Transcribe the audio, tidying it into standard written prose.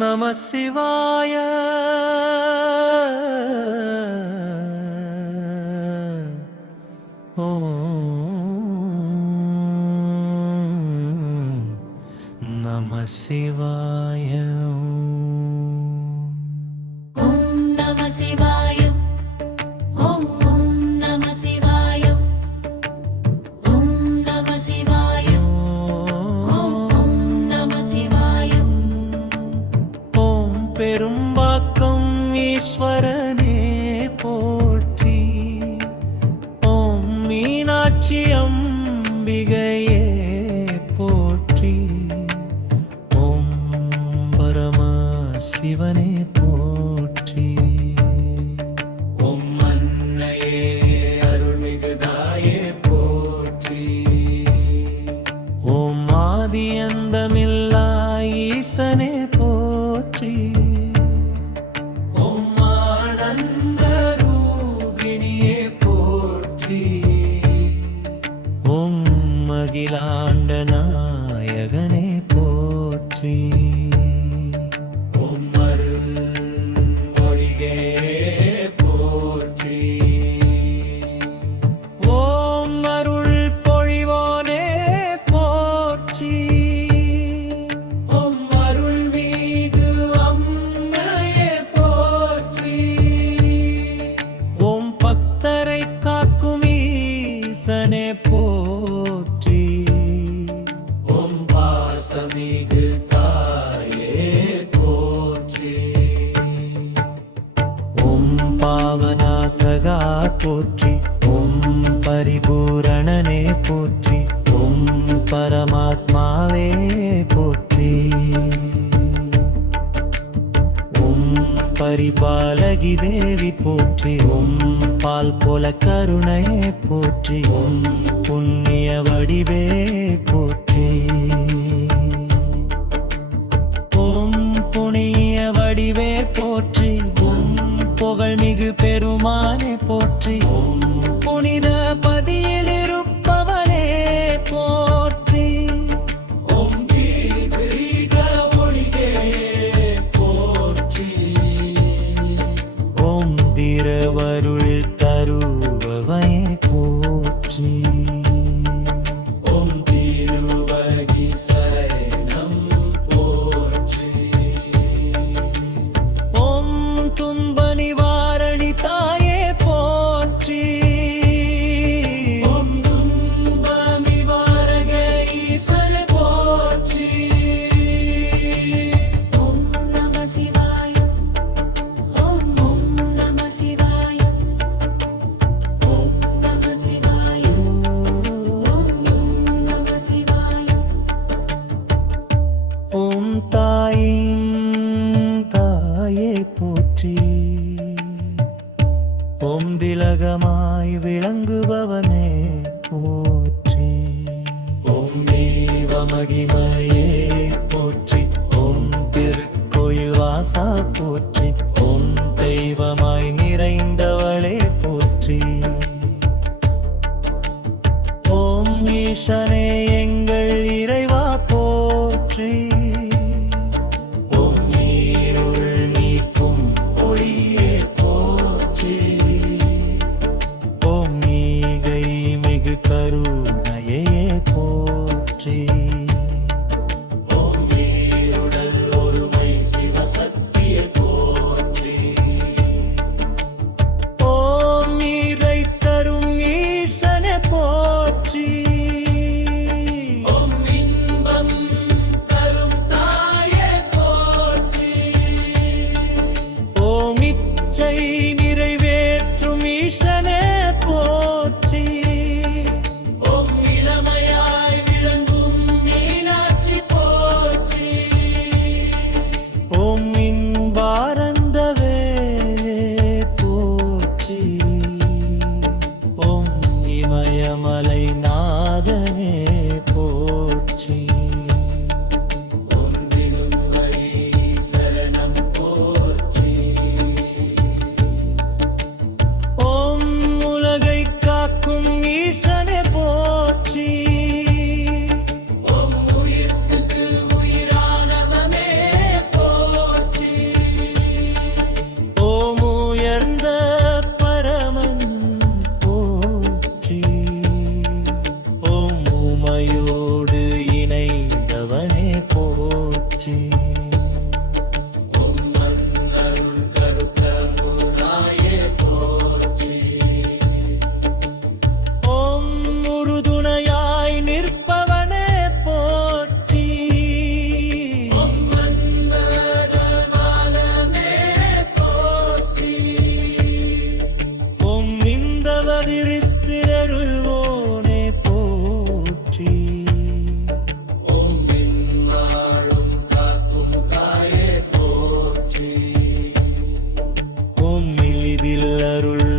நம சிவாய. நம சிவாய. ஓம் நம சிவாய. ஓம் ஓம் நம சிவாய. ஓம் நம சிவாய. ஓம் ஓம் நம சிவாய. ஓம் பெரும்பாக்கம் ஈஸ்வரனே போற்றி. ஓம் மீனாட்சி அம்பிகையே போற்றி. ஓம் பரம சிவனே போற்றி. ஓம் அன்னையே அருள்மிகுதாயே போற்றி. ஓம் ஆதி அந்தமில்லா ஈசனே போற்றி. ஓம் ஆனந்த ரூபிணியே போற்றி. ஓம் அகிலாண்ட நாயகனே போற்றி. ஓம் அருள் மொழியே போற்றி. ஓம் அருள் பொழிவோனே போற்றி. ஓம் அருள் மீது அம்மையே போற்றி. ஓம் பக்தரை காக்கும் ஈசனே போற்றி. ஓம் பாசமிகு தாயே போற்றி. ஓம் பாவனாசகா போற்றி. ஓம் பரிபூரணனே போற்றி. ஓம் பரமாத்மாவே போற்றி. ஓம் பரிபாலகி தேவி போற்றி. ஓம் பால் போல கருணையே போற்றி. ஓம் புண்ணிய வடிவே போற்றி. ஓம் புண்ணிய வடிவே போற்றி. ஓம் புகழ்மிகு பெருமானே போற்றி. ஓம் புனித பதியில் இருப்பவனே போற்றி. ஓம் தீபிக ஒளியே போற்றி. ஓம் திருவருள் தருபவனே போற்றி. ஓம் திருவடி சரணம் போற்றி. ஓம் துன்ப நிவாரணி தாயே போற்றி. ஓம் துன்ப நிவாரக ஈசனே போற்றி. ஓம் நம சிவாய. ஓம் ஓம் நம சிவாய. ஓம் நம சிவாய. ஓம் ஓம் நம சிவாய. ஓம் தாயே போற்றி. ஓம் திலகமாய் விளங்குபவனே போற்றி. ஓம் தெய்வ மகிமையே போற்றி. ஓம் திருக்கோயில் வாசா போற்றி. ஓம் தெய்வமாய் நிறைந்தவளே போற்றி. ஓம் ஈசனே எங்கள் இறைவா போற்றி. ஓம் நீருள் நீக்கும் ஒளியே போற்றி. ஓம் ஈகை மிகு கருணையே போற்றி. ஓம் ஈருடல் ஒருமை சிவசக்தியே போற்றி. ஓம் ஈரை தரும் ஈசனே போற்றி. ஓம் இன்பம் தரும் அருள்